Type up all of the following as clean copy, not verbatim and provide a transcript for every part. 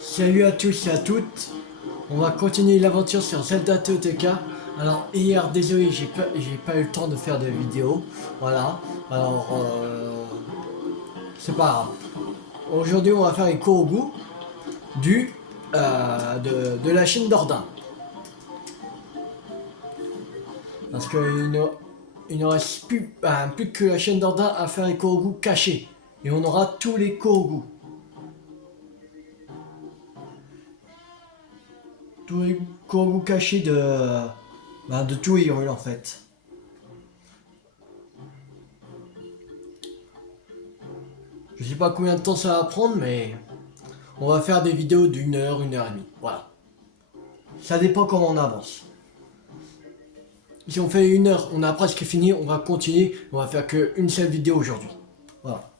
Salut à tous et à toutes, on va continuer l'aventure sur Zelda TOTK. Alors hier, désolé, j'ai pas eu le temps de faire de vidéo, voilà, alors c'est pas grave. Aujourd'hui on va faire les Korogu de la chaîne d'Ordin. Parce qu'il ne reste plus que la chaîne d'Ordin à faire les Korogu cachés. Et on aura tous les Korogu. Tous les Korogu cachés de tout Hyrule en fait. Je sais pas combien de temps ça va prendre, mais on va faire des vidéos une heure et demie. Voilà. Ça dépend comment on avance. Si on fait une heure, on a presque fini, on va continuer. On va faire qu'une seule vidéo aujourd'hui. Voilà.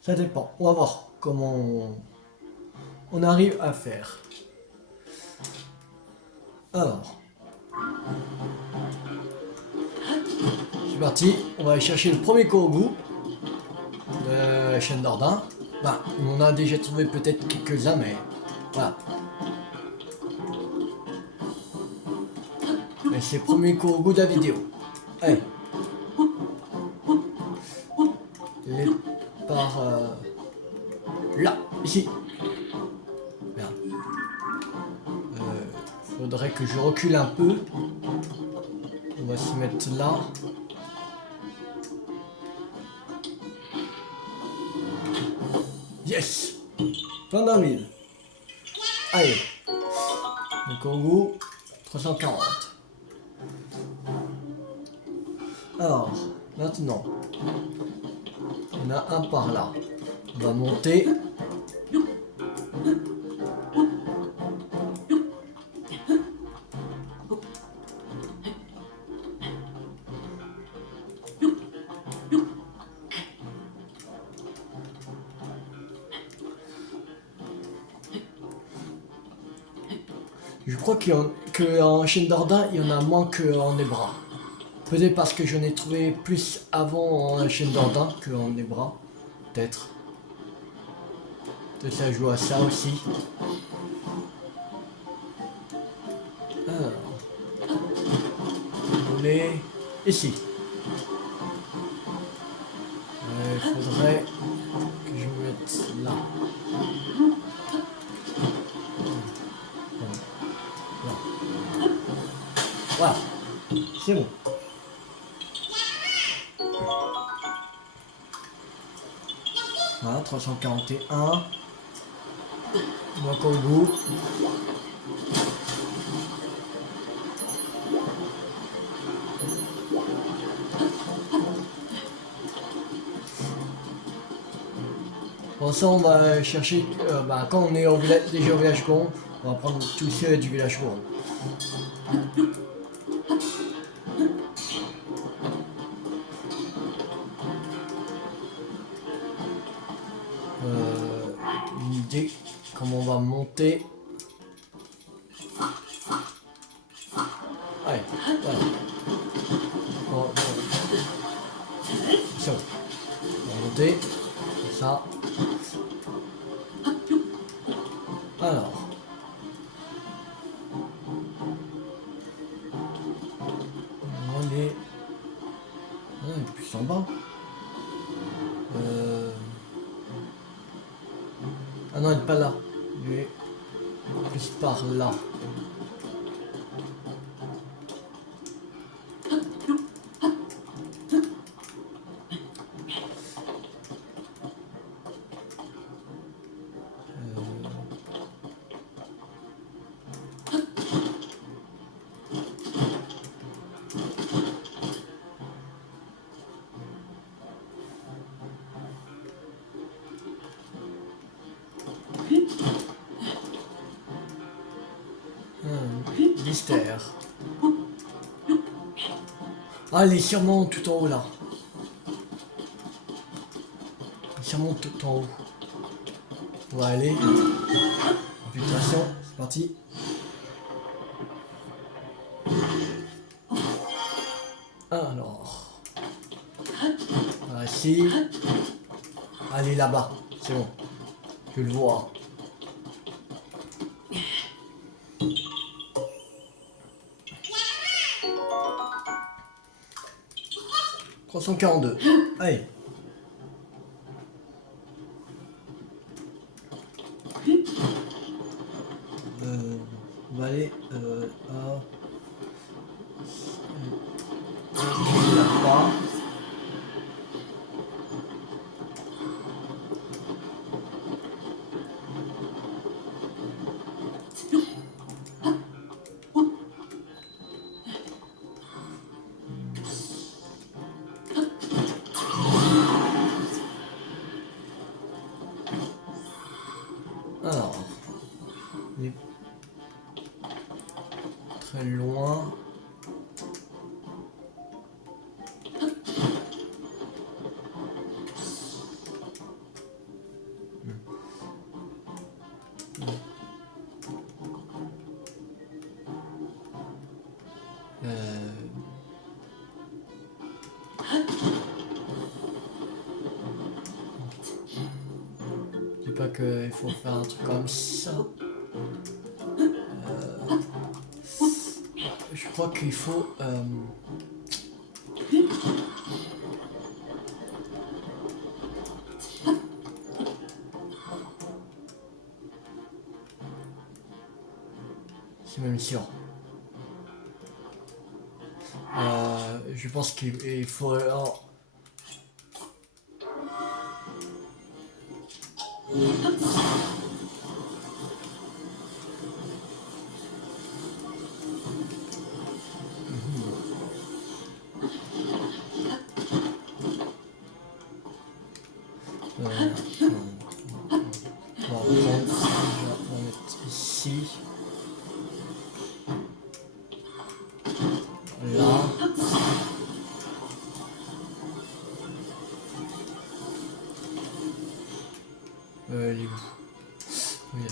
Ça dépend. On va voir comment on arrive à faire. Alors. C'est parti. On va aller chercher le premier Korogu de la chaîne d'Ordin. Bah, on en a déjà trouvé peut-être quelques-uns, mais voilà. Et c'est le premier Korogu de la vidéo. Allez. Il est par là, ici. Merde. Faudrait que je recule un peu. On va se mettre là. Yes! 22 000. Allez. Le Korogu, 340. Alors, maintenant, il y en a un par là. On va monter. Je crois qu'en chaîne d'Ordin, il y en a moins qu'en Ebra. Peut-être parce que j'en ai trouvé plus avant en chaîne d'Ordin qu'en Ebra. Peut-être. Peut-être ça joue à ça aussi. Alors. On est ici. Il faudrait que je me mette là. Voilà. C'est bon. Voilà, 341. Moi Korogu. Bon, ça on va chercher, quand on est déjà au village courant, on va prendre tous ceux du village courant. Une idée comment on va monter. Allez, voilà. Bon. Ça, on va monter, comme ça. Alors. On est plus en bas. Ah non, il n'est pas là. Il est plus par là. Mystère. Ah, il est sûrement tout en haut là. Il est sûrement tout en haut. On va aller. Infiltration, c'est parti. Alors. Voilà, ici. Allez là-bas, c'est bon. Je le vois. 342. Allez. On va aller à... là-bas. Alors, on est très loin. Je dis pas qu'il faut faire un truc comme ça. Je crois qu'il faut... C'est même sûr. Je pense qu'il faut... alors, on va mettre ici. Là. Il est où? Oui.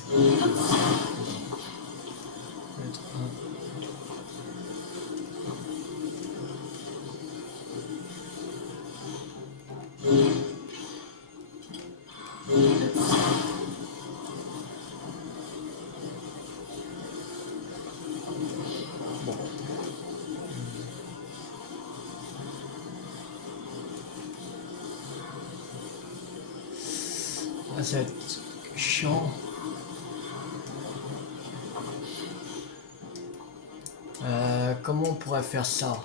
Mettre un. Bon. Là, ça va être chiant. Comment on pourrait faire ça?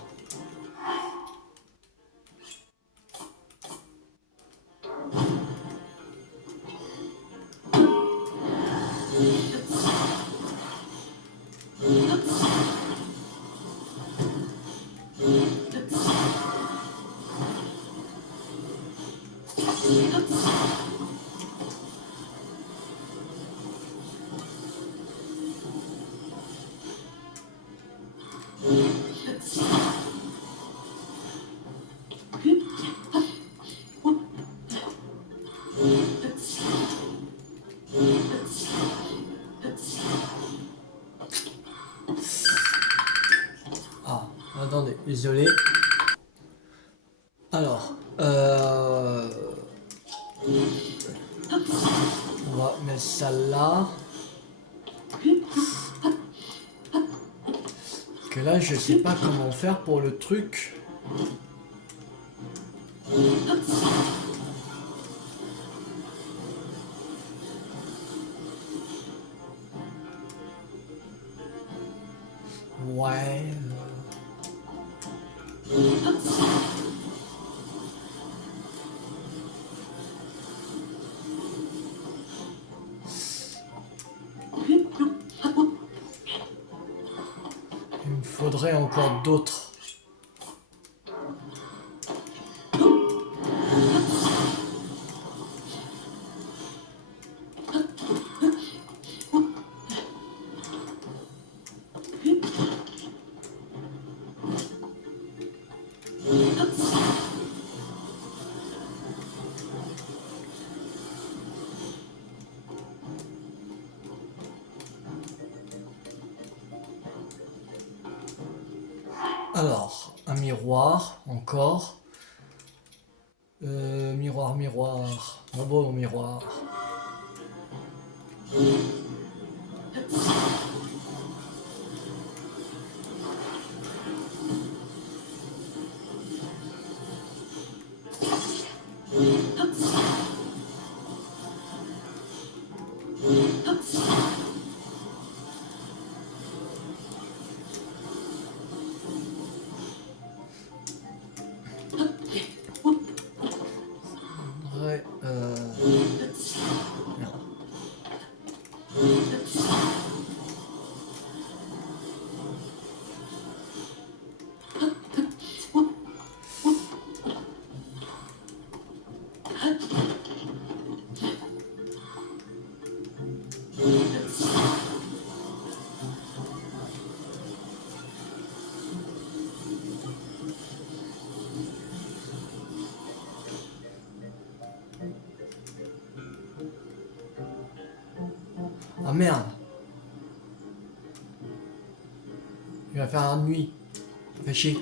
Ah, attendez, désolé. Alors, on va mettre ça là. Que là, je sais pas comment faire pour le truc. Ouais. Il me faudrait encore d'autres. Alors, un miroir, encore. Miroir, miroir. Un beau miroir. Ouais, merde. Ah merde. Il va faire la nuit. Fait chier.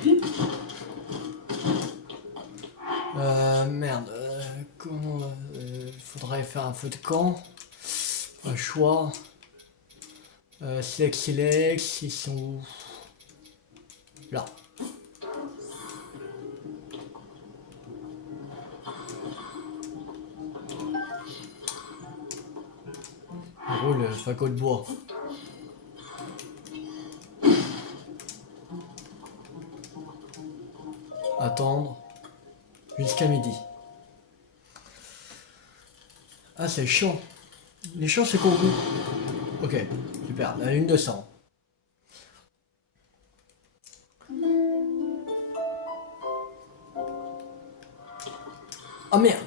Merde. Comment... faudrait faire un feu de camp. Un choix. Silex, ils sont où? Là. Il roule le fagot de bois. Attendre. Jusqu'à midi. Ah, c'est chiant. Les chiants, c'est pour vous. Ok, super. La lune de sang. Ah merde.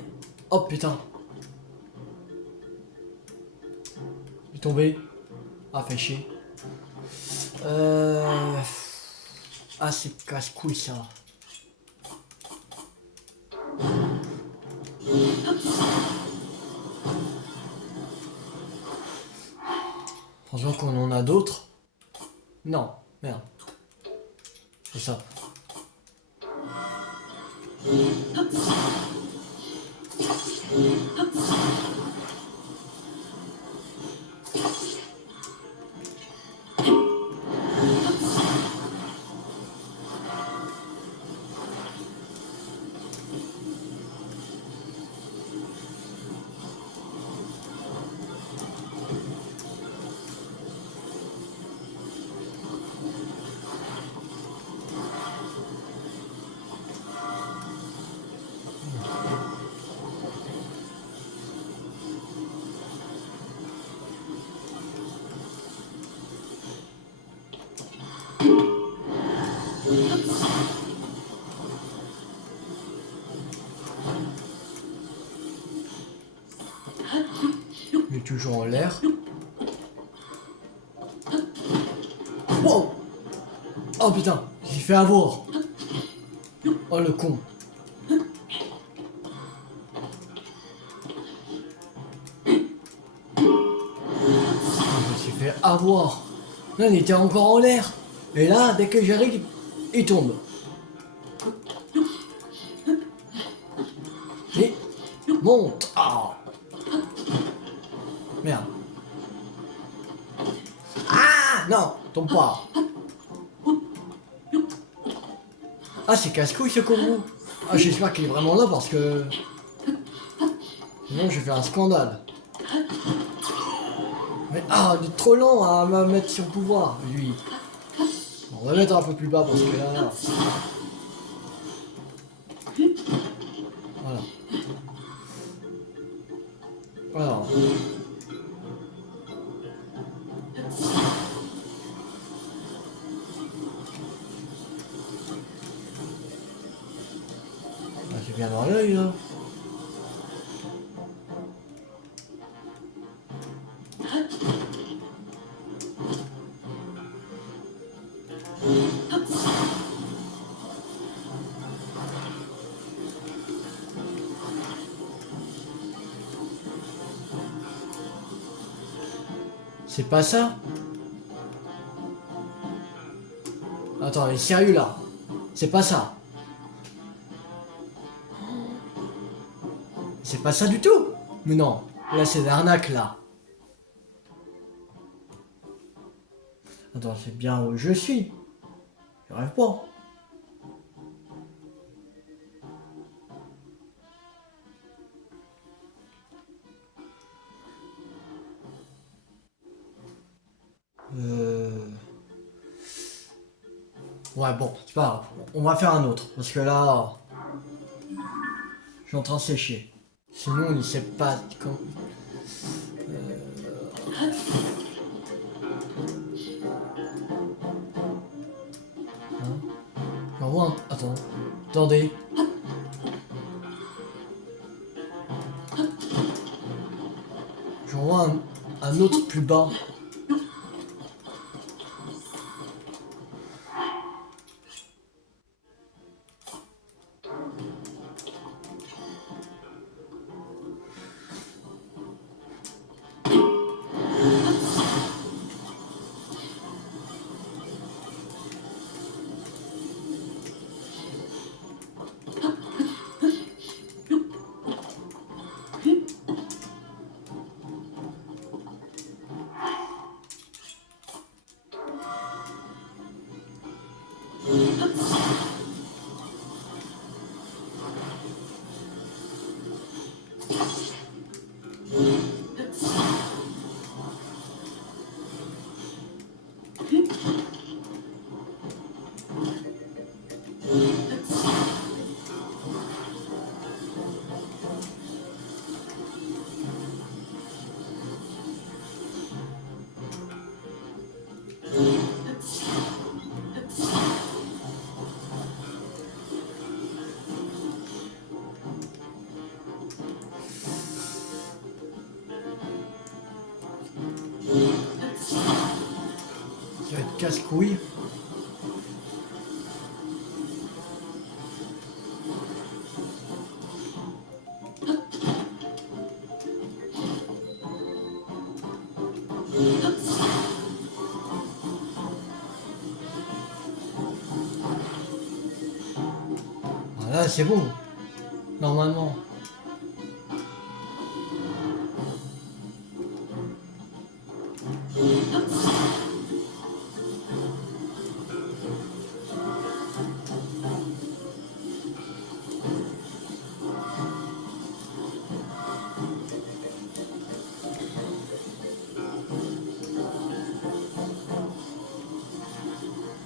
Oh putain. Il est tombé. Ah, fait chier. Ah, c'est casse-couille ça. Franchement, qu'on en a d'autres. Non, merde. C'est ça. Il est toujours en l'air. Wow! Oh putain, j'ai fait avoir. Oh le con. Je me suis fait avoir. Là, il était encore en l'air. Et là, dès que j'arrive, il tombe. Et monte. Ah. Merde. Ah non, tombe pas. Ah, c'est casse-couille ce corbeau. Ah, j'espère qu'il est vraiment là parce que... sinon, je vais faire un scandale. Mais ah, il est trop lent à me mettre sur pouvoir, lui. Bon, on va mettre un peu plus bas parce que là... Voilà. Voilà. Ah, j'ai bien dans l'œil là. C'est pas ça? Attends, il est sérieux là. C'est pas ça. C'est pas ça du tout. Mais non, là c'est l'arnaque là. Attends, c'est bien où je suis. Je rêve pas. Ouais, bon, c'est pas grave. On va faire un autre. Parce que là, je suis en train de sécher. Sinon, il sait pas quand... Hein, j'envoie un... Attends. Attendez. J'envoie un autre plus bas. Ça va être casse-couille. Voilà, c'est bon. Normalement.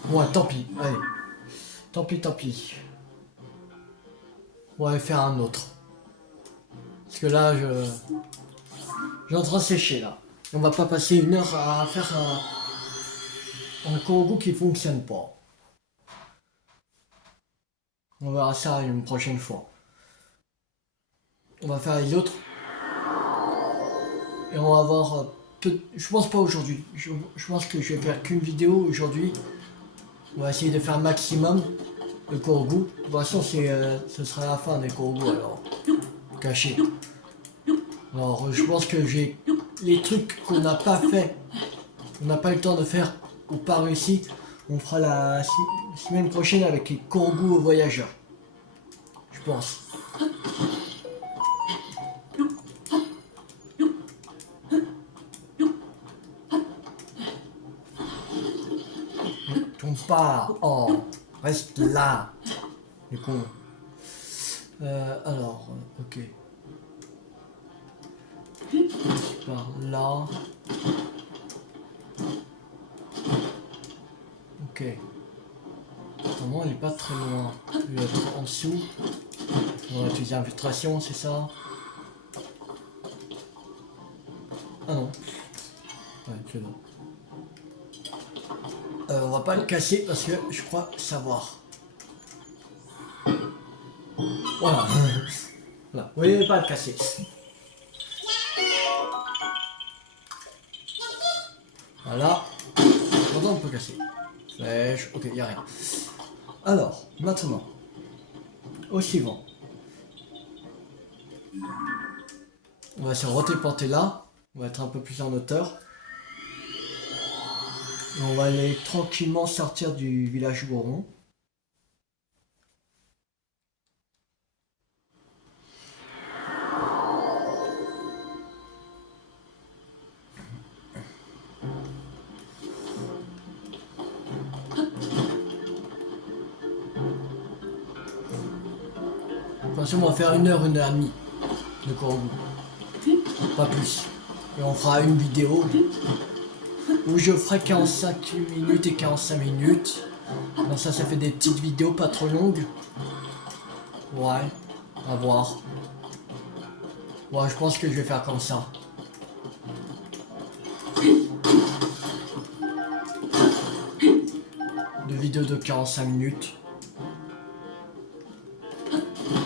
Ouais, tant pis. Allez. Tant pis, tant pis. On va faire un autre. Parce que là, je suis en train de sécher, là. On va pas passer une heure à faire un Korogu qui fonctionne pas. On verra ça une prochaine fois. On va faire les autres. Et on va voir... je pense pas aujourd'hui. Je pense que je vais faire qu'une vidéo aujourd'hui. On va essayer de faire un maximum de Korogu. De toute façon, ce sera la fin des Korogu alors. Caché. Alors, je pense que j'ai les trucs qu'on n'a pas fait. On n'a pas eu le temps de faire ou pas réussi. On fera la semaine prochaine avec les Korogu aux voyageurs. Je pense. Tombe pas. Oh, reste là. Les cons. Alors, ok. Par là. Ok. Normalement, il est pas très loin. Il va être en dessous. On va utiliser infiltration, c'est ça? Ah non. Ouais, c'est bon. On va pas le casser parce que je crois savoir. Voilà. Voilà. Vous voyez pas le casser. Voilà. Maintenant on peut casser. Flèche. Ok, il n'y a rien. Alors, maintenant. Au suivant. On va se retéporter là. On va être un peu plus en hauteur. Et on va aller tranquillement sortir du village Goron. Attention, on va faire une heure et demie de Korogu. Pas plus. Et on fera une vidéo où je ferai 45 minutes et 45 minutes. Comme ça fait des petites vidéos pas trop longues. Ouais, à voir. Ouais, je pense que je vais faire comme ça. Deux vidéos de 45 minutes.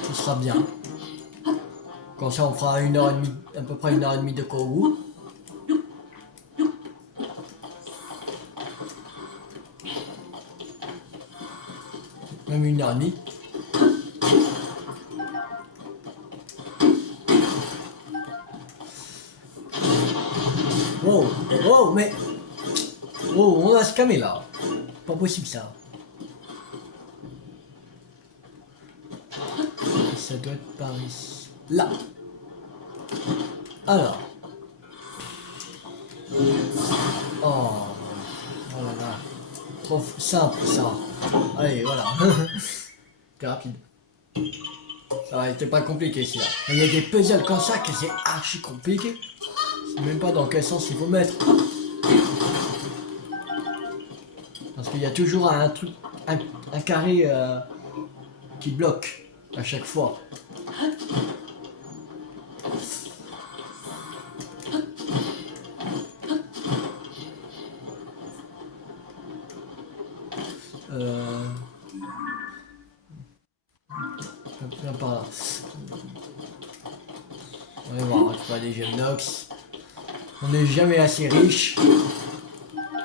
Ce sera bien. Comme ça, on fera 1h30, à peu près 1h30 de Kogu. Même 1h30. Wow, wow, mais... Wow, on va se calmer là. Pas possible ça. Ça doit être par ici. Là. Alors. Oh. Oh là là. Trop simple ça. Allez, voilà. C'était rapide. Ça va, c'était pas compliqué ici là. Il y a des puzzles comme ça que c'est archi compliqué. Je sais même pas dans quel sens il faut mettre. Parce qu'il y a toujours un truc, un carré qui bloque à chaque fois. Viens par là. On va voir, tu vois, les gemmes Nox. On n'est jamais assez riche.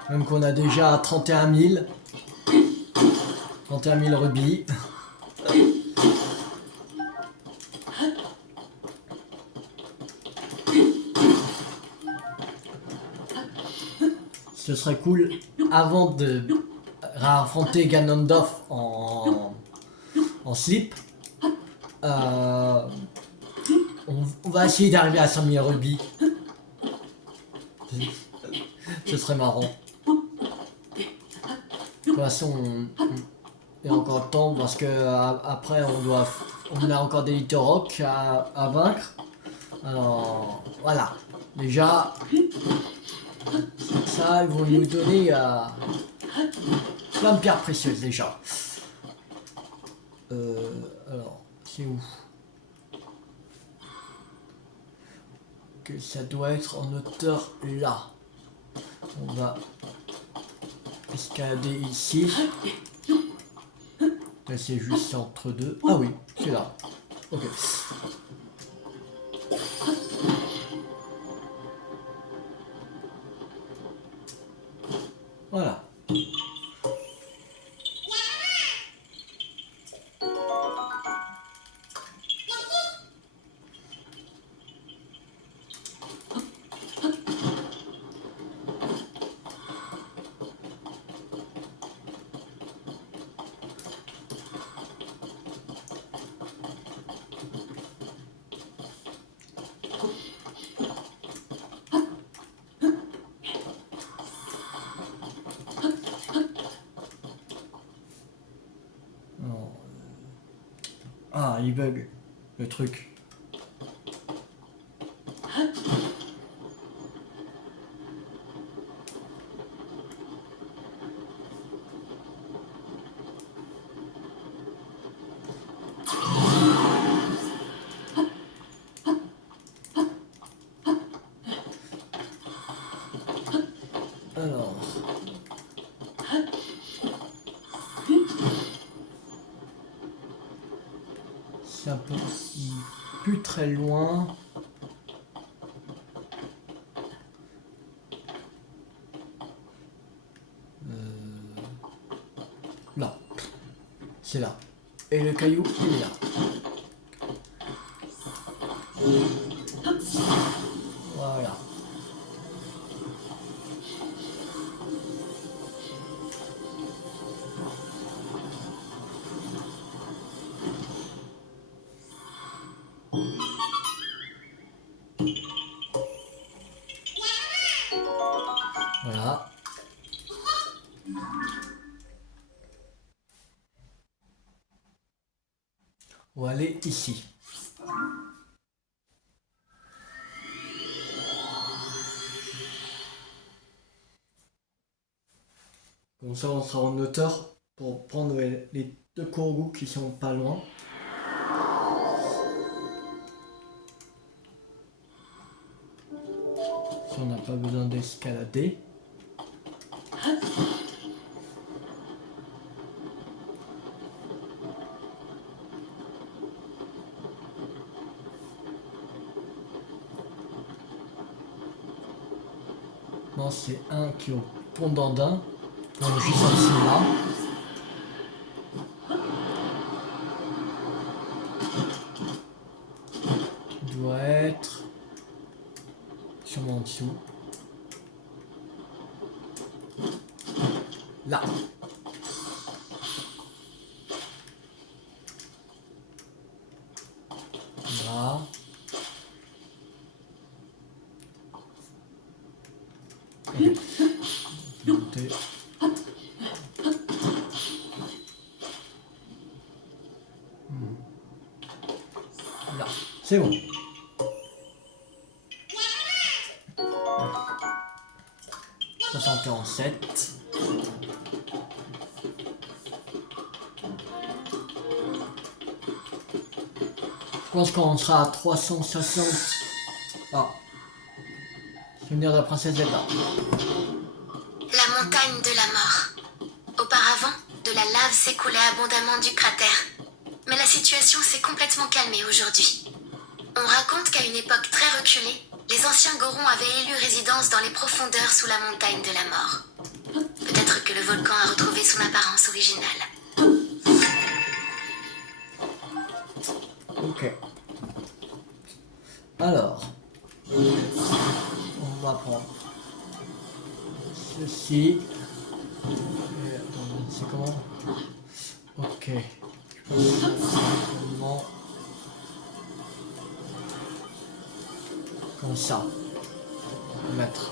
Même qu'on a déjà 31 000. 31 000 rubis. Ce serait cool avant de affronter Ganondorf en slip. On va essayer d'arriver à 100 000 rubis. Ce serait marrant. De toute façon, il y a encore le temps parce que après on a encore des Litorok à vaincre. Alors voilà. Déjà, ça, ils vont nous donner plein de pierres précieuses déjà. Alors, c'est où? Que ça doit être en hauteur là. On va escalader ici. Là, c'est juste entre deux. Ah oui, c'est là. Ok. Voilà. Ah, il bug, le truc. Alors... C'est un peu plus très loin. Là. C'est là. Et le caillou, il est là. Voilà. Voilà. On va aller ici. Comme ça, on sera en hauteur pour prendre les deux Kourou qui sont pas loin. Si on n'a pas besoin d'escalader. Non, c'est un qui est au pont d'Andin. On est juste en dessous là. Il doit être sûrement en dessous. Là. Là. Okay. Monter. Là. C'est bon. 7. Je pense qu'on sera à 360. Ah. Souvenir de la princesse Zelda. La montagne de la mort. Auparavant, de la lave s'écoulait abondamment du cratère. Mais la situation s'est complètement calmée aujourd'hui. On raconte qu'à une époque très reculée, les anciens Gorons avaient élu résidence dans les profondeurs sous la montagne de la mort. Peut-être que le volcan a retrouvé son apparence originale. Ok. Alors, on va prendre ceci. Attends, c'est comment? Ok. Je pense comment comme ça. On va mettre.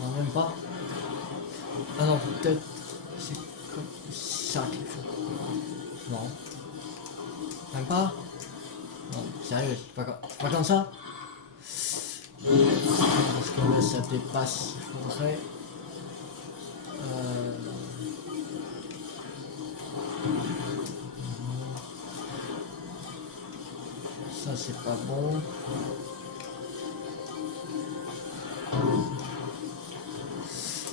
Non, même pas. Ah non, peut-être c'est comme ça qu'il faut. Non. Même pas. Non, sérieux, c'est pas comme ça. Parce que là ça dépasse, il faudrait. Ça c'est pas bon.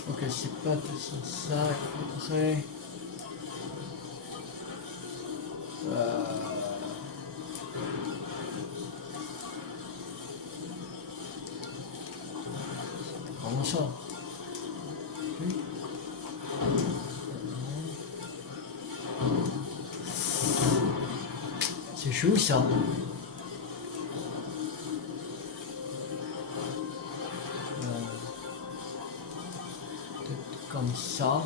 Ok, c'est pas de ça, il faudrait. Comment ça? C'est chou ça. Peut-être comme ça.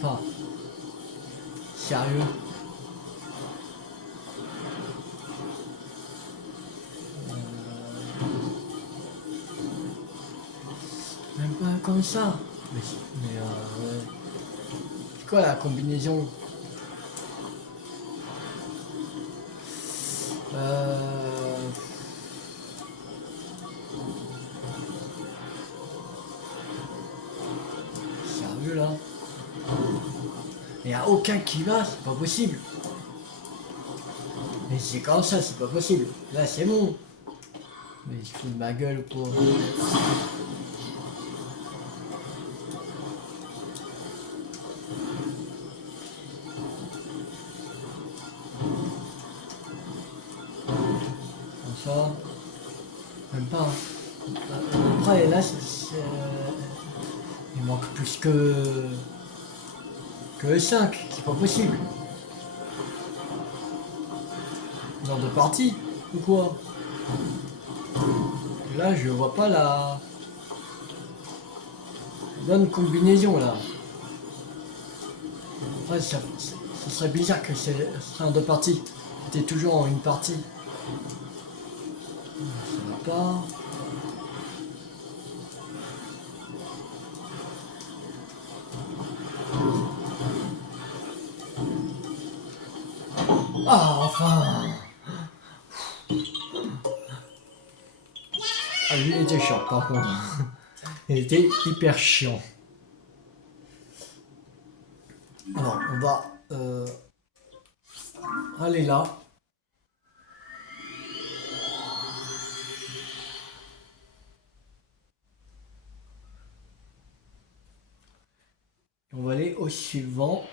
Pas. Sérieux? Même pas comme ça. Mais ouais. C'est quoi la combinaison? Sérieux là? Il n'y a aucun qui va, c'est pas possible. Mais c'est comme ça, c'est pas possible. Là c'est bon. Mais il se fout de ma gueule pour. Comme ça. Même pas. Après là il manque plus que 5, c'est pas possible. Dans deux parties, ou quoi? Là je vois pas la bonne combinaison là. Après ça serait bizarre que ce serait en deux parties. C'était toujours en une partie. Ça va pas. Ah, enfin! Ah, lui, il était chiant, par contre. Il était hyper chiant. Alors, on va aller là. On va aller au suivant.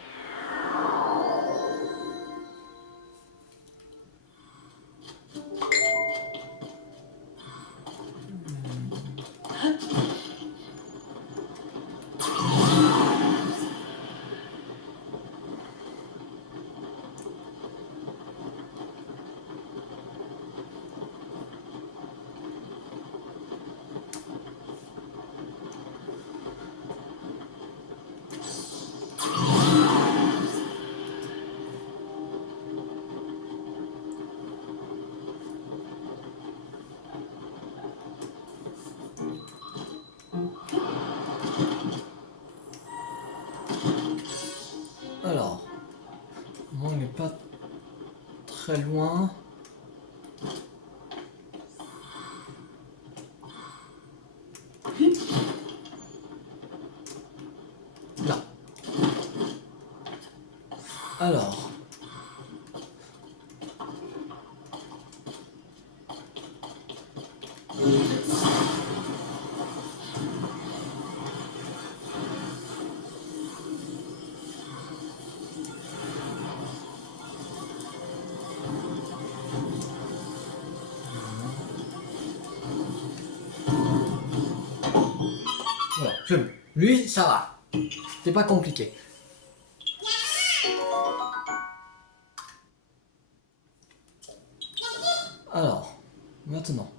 Alors, moi on n'est pas très loin. Là. Alors. Voilà, lui, ça va. C'est pas compliqué. Alors, maintenant,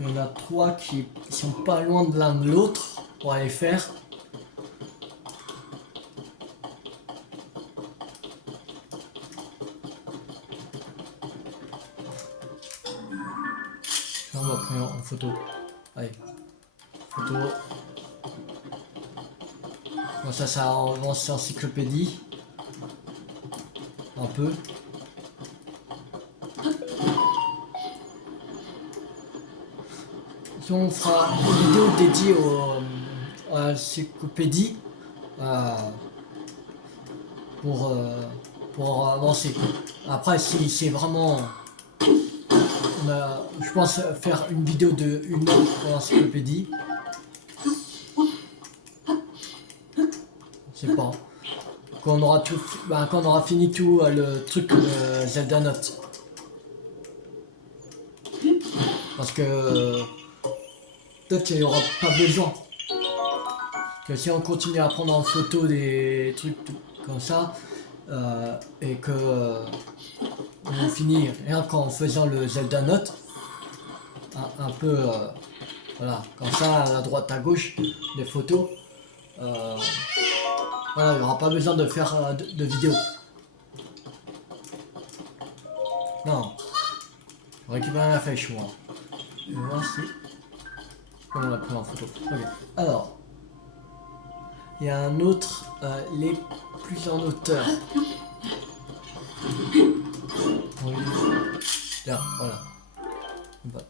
il y en a trois qui sont pas loin de l'un de l'autre pour aller faire. On va prendre en photo. Allez, photo. Bon, ça avance encyclopédie. Un peu. Si on fera une vidéo dédiée à l'encyclopédie pour avancer. Après, si c'est vraiment... je pense faire une vidéo de 1 heure pour l'encyclopédie. Je sais pas. Quand on aura tout, quand on aura fini tout le truc de Zelda Note. Parce que peut-être qu'il n'y aura pas besoin. Que si on continue à prendre en photo des trucs comme ça, et que on finit rien qu'en faisant le Zelda Note, un peu, voilà, comme ça, à droite à gauche, des photos. Voilà, il n'y aura pas besoin de faire de vidéo. Non. On récupère la flèche, moi. Je vais voir si... Comment on la prend en photo. Ok. Alors. Il y a un autre, les plus en hauteur. Oui. Là, voilà.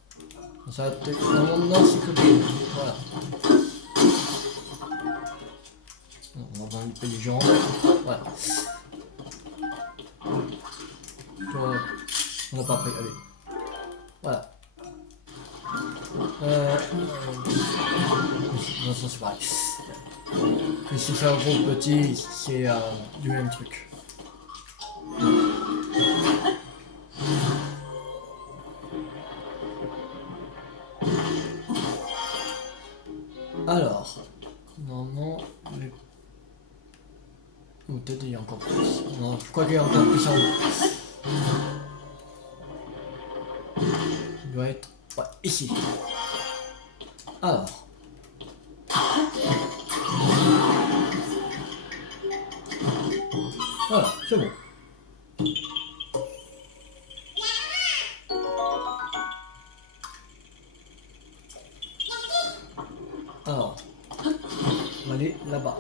Ça va peut-être vraiment encyclopédie. Voilà. On va voir les jambes. Voilà. On n'a pas pris, allez. Voilà. Non, ça c'est pareil. Et si c'est un gros petit, c'est du même truc. Alors, normalement, ou peut-être il y a encore plus. Non, je crois qu'il y a encore plus en haut. Il doit être... Ouais, ici. Alors. Voilà, c'est bon. Alors, on va aller là-bas.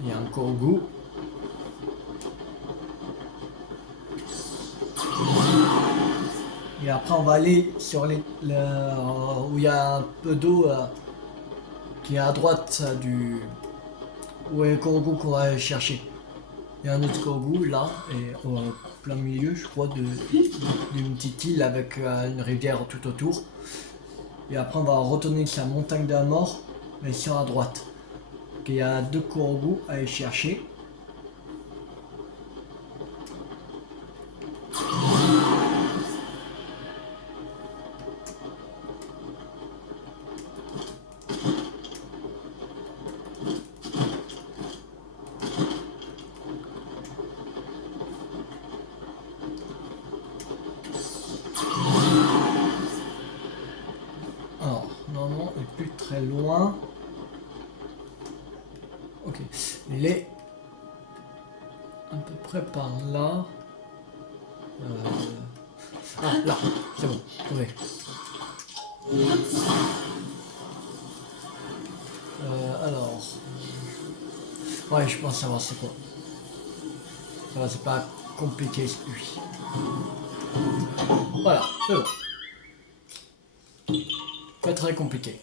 Il y a un Kogu. Et après on va aller sur où il y a un peu d'eau qui est à droite du... où est le corbeau qu'on va aller chercher. Il y a un autre corbeau là, et au plein milieu je crois d'une petite île avec une rivière tout autour. Et après on va retourner sur la montagne de la mort, mais sur la droite. Donc, il y a 2 corbeaux à aller chercher. Alors, normalement, il est plus très loin. Ok, il est à peu près par là. Ah, là, c'est bon, trouvé. Alors... Ouais, je pense savoir c'est quoi. Ça va, c'est pas compliqué, lui. Voilà, c'est bon. Pas très compliqué.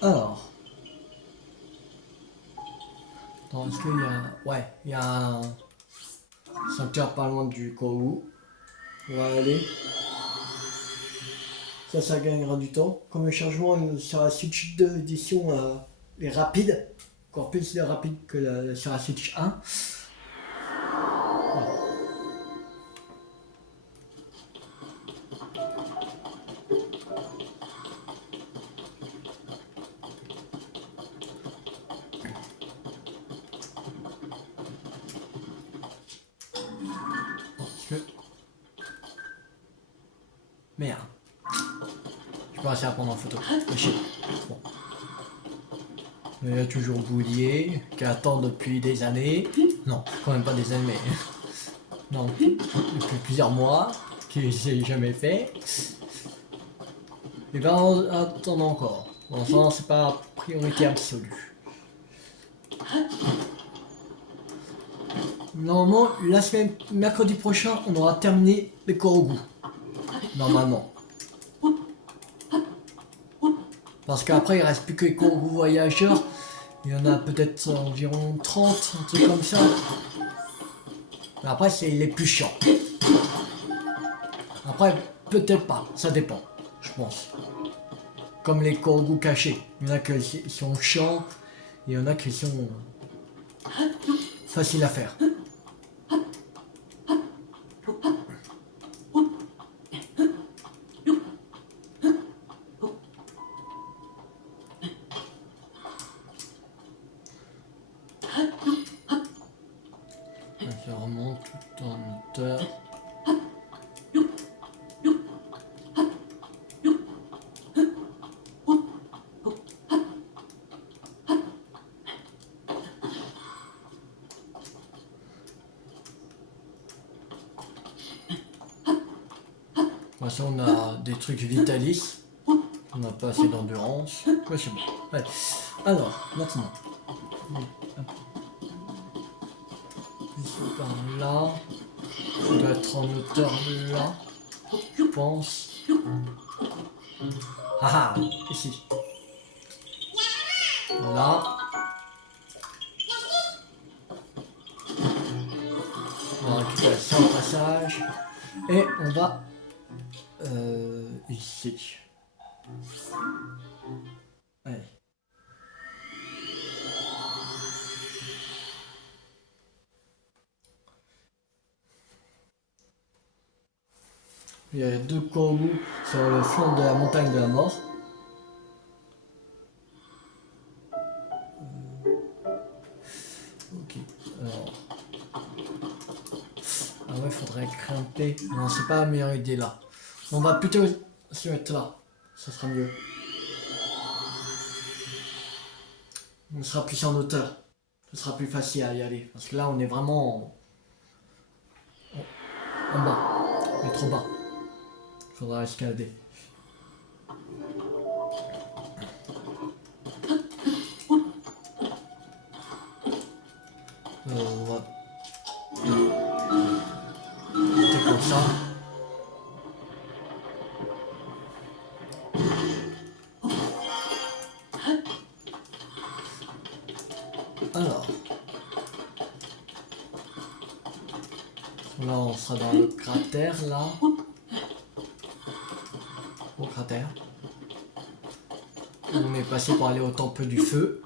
Alors. Attends, est-ce qu'il y a... Ouais, il y a un sanctuaire pas loin du Kourou. On va aller. Ça gagnera du temps. Comme le chargement sur la Switch 2 édition est rapide, encore plus rapide que sur la Switch 1. Voilà. Merde. Je peux réussir à prendre en photo. Bon. Il y a toujours Boulier qui attend depuis des années. Non, quand même pas des années, mais... Non, depuis plusieurs mois, qui s'est jamais fait. Et ben on attend encore. Bon, ça c'est pas priorité absolue. Normalement, la semaine, mercredi prochain, on aura terminé les Korogu. Normalement. Parce qu'après, il reste plus que les Korogu voyageurs. Il y en a peut-être environ 30, un truc comme ça. Mais après, c'est les plus chiants. Après, peut-être pas, ça dépend, je pense. Comme les Korogu cachés. Il y en a qui sont chiants, et il y en a qui sont faciles à faire. Je remonte tout en hauteur. Bon, ça, on a des trucs Vitalis. On n'a pas assez d'endurance. Ouais, c'est bon. Ouais. Alors, maintenant. Ici, par là. On doit être en hauteur là. Je pense. Ah ah, ici. Là. On va récupérer ça au passage. Et on va ici. Allez. Il y a 2 Korogu sur le flanc de la montagne de la mort. Ok, alors... Ah ouais, faudrait grimper. Non, c'est pas la meilleure idée là. On va plutôt se mettre là. Ça sera mieux. On sera plus en hauteur. Ce sera plus facile à y aller. Parce que là, on est vraiment en bas. On est trop bas. Il faudra escalader. On va... comme ça. Alors. Là, on sera dans le cratère, là. Au cratère. On est passé pour aller au temple du feu.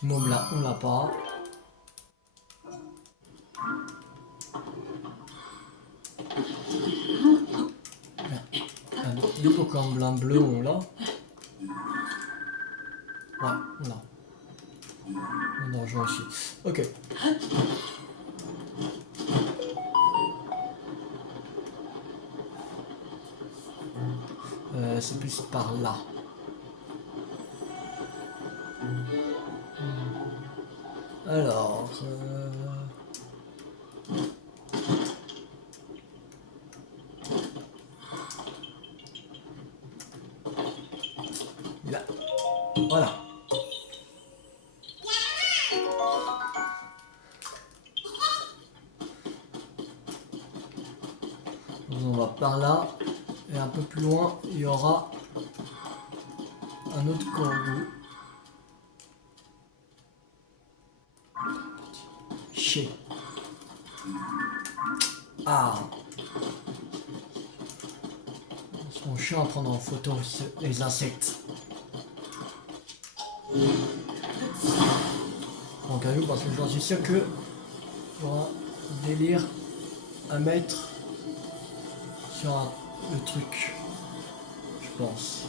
Nobla, on l'a pas. Les Pokémon blanc bleu, on l'a. Ouais, on l'a. Non, je vois aussi. Ok. C'est plus par là. Alors... Là. Voilà. On va par là. Et un peu plus loin, il y aura un autre corbeau. Chier. Ah. Ils sont chiants à prendre en photo les insectes. En caillou, parce que j'en suis sûr que il y aura un délire à mettre sur le truc. Je pense.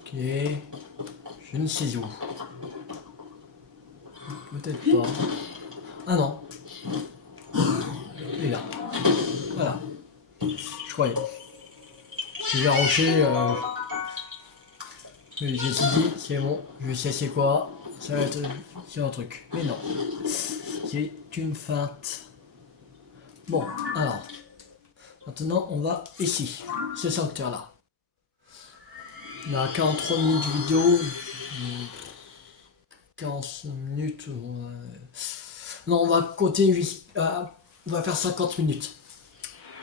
Ok. Je ne sais où. Peut-être pas. Ah non. Il est là. Voilà. Je croyais. J'ai rocher. J'ai dit, c'est bon. Je sais c'est quoi. Ça va être sur un truc. Mais non. C'est une feinte. Bon, alors. Maintenant, on va ici. Ce sanctuaire-là. Il y a 43 minutes de vidéo. 40 minutes. Non, on va compter jusqu'à... on va faire 50 minutes.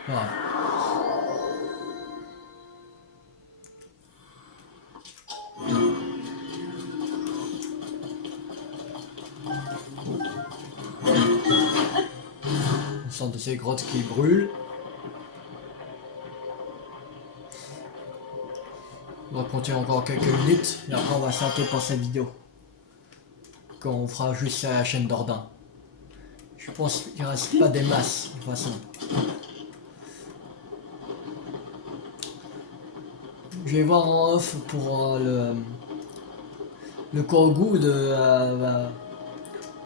Voilà. On sent de ces grottes qui brûlent. On va compter encore quelques minutes. Et après, on va s'arrêter pour cette vidéo. Quand on fera juste la chaîne d'Ordin. Je pense qu'il ne reste pas des masses, de toute façon. Je vais voir en off pour le Kogu de...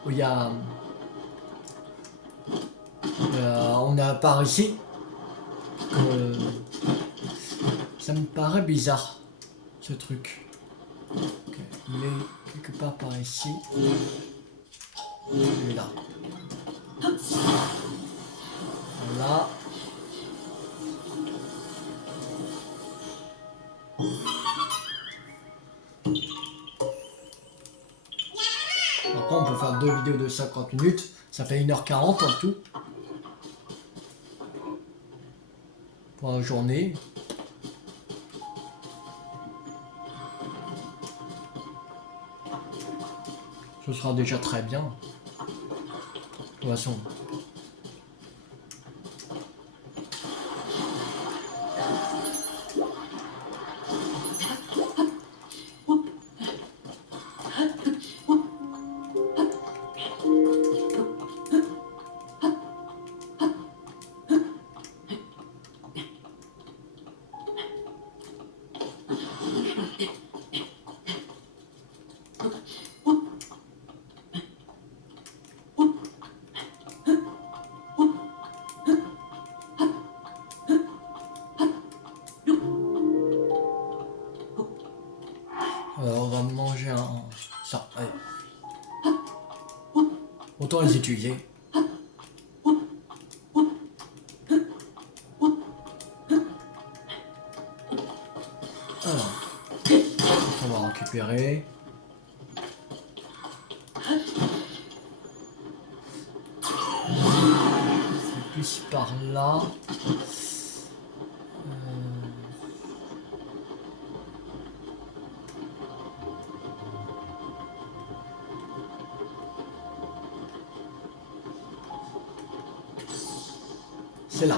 où il y a... on est par ici. Ça me paraît bizarre, ce truc. Okay. Il est quelque part par ici. Il est là. Voilà. Après, on peut faire deux vidéos de 50 minutes. Ça fait 1h40 en tout. Pour la journée. Ce sera déjà très bien. De toute façon. Autant les utiliser. Alors, on va récupérer. C'est plus par là. C'est là.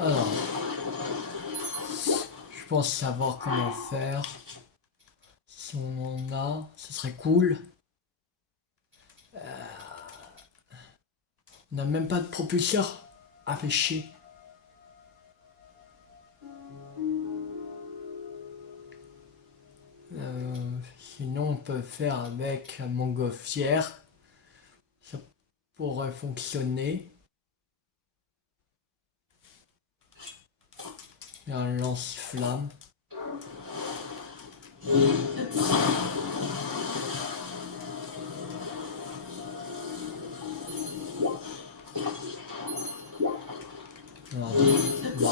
Alors, je pense savoir comment faire. Si on en a, ce serait cool. On n'a même pas de propulseur. Ah, fait chier. Sinon, on peut faire avec un montgolfière. Ça pourrait fonctionner. Et un lance-flamme. Alors, on va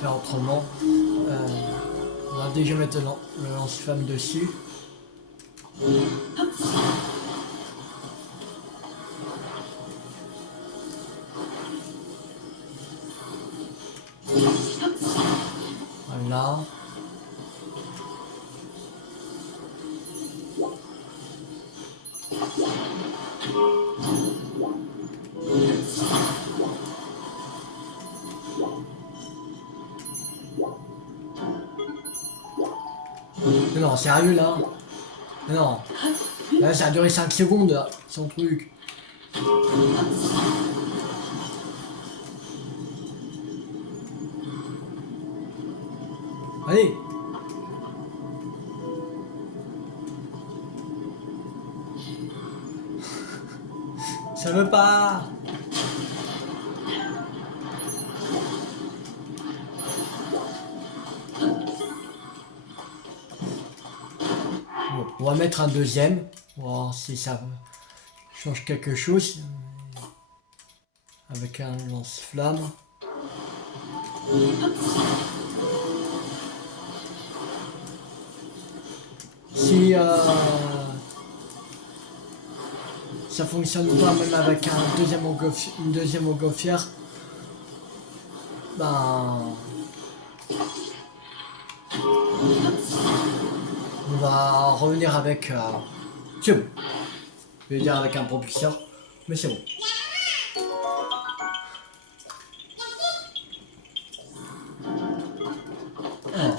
faire autrement. On va déjà mettre le lance-flamme dessus. Voilà. Mais non, sérieux là? Mais non. Là, ça a duré 5 secondes, là, son truc. Allez. Ça veut pas. Bon, on va mettre un deuxième. Voir si ça change quelque chose. Avec un lance-flamme. Si ça fonctionne pas même avec une deuxième montgolfière, ben on va revenir avec c'est bon. Je vais dire avec un propulseur, mais c'est bon. Alors.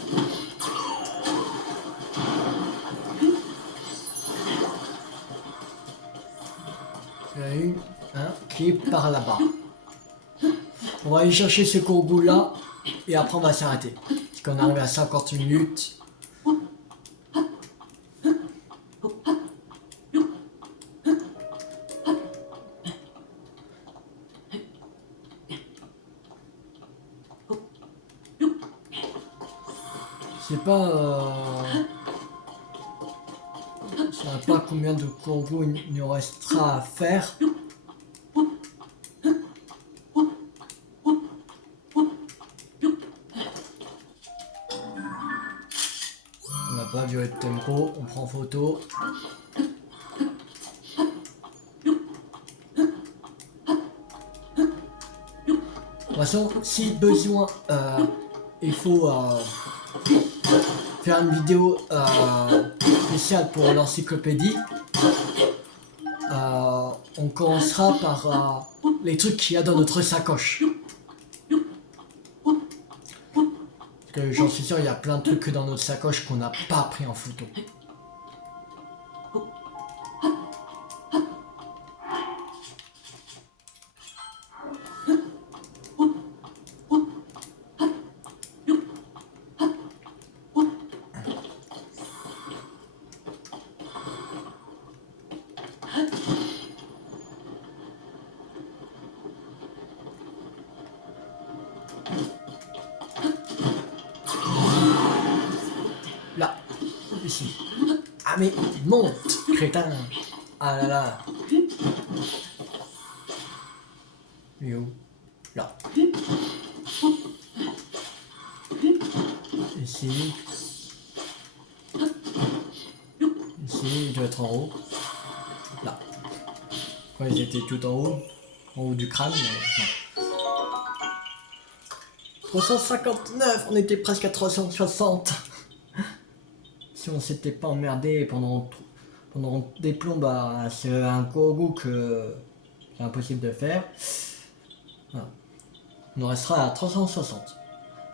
Il y en a une, qui est par là-bas. On va aller chercher ce Kourgou là et après on va s'arrêter. Parce qu'on arrive à 50 minutes. Je sais pas. Je sais pas combien de Kourgou il nous restera à faire. On n'a pas duré de tempo, on prend photo. De toute façon, si besoin, il faut faire une vidéo spéciale pour l'encyclopédie. On commencera par les trucs qu'il y a dans notre sacoche. Parce que j'en suis sûr, il y a plein de trucs dans notre sacoche qu'on n'a pas pris en photo. Là, ici. Ah mais monte, crétin. Ah là là. Il est où? Là. Ici. Ici, il doit être en haut. Là. Ouais, ils étaient tout en haut du crâne, mais non. 359, on était presque à 360. Si on s'était pas emmerdé pendant des plombes à c'est un Kogu que c'est impossible de faire. Voilà. On en restera à 360.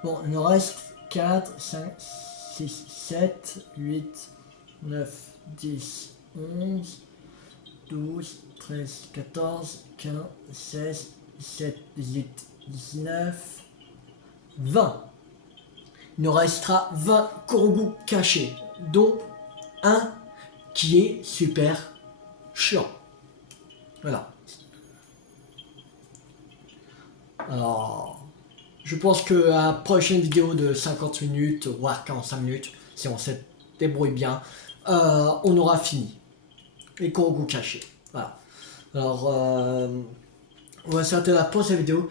Bon, il nous reste 4, 5, 6, 7, 8, 9, 10, 11, 12, 13, 14, 15, 16, 17, 18, 19, 20. Il nous restera 20 Korugu cachés, dont un qui est super chiant. Voilà. Alors, je pense que à la prochaine vidéo de 50 minutes, voire 45 minutes, si on se débrouille bien, on aura fini. Les Korugu cachés. Voilà. Alors, on va s'arrêter là pour cette vidéo.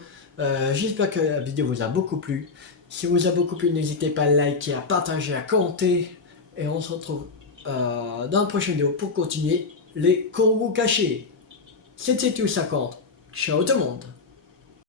J'espère que la vidéo vous a beaucoup plu. Si vous a beaucoup plu, n'hésitez pas à liker, à partager, à commenter. Et on se retrouve dans la prochaine vidéo pour continuer les Korugu cachés. C'était tout 50. Ciao tout le monde.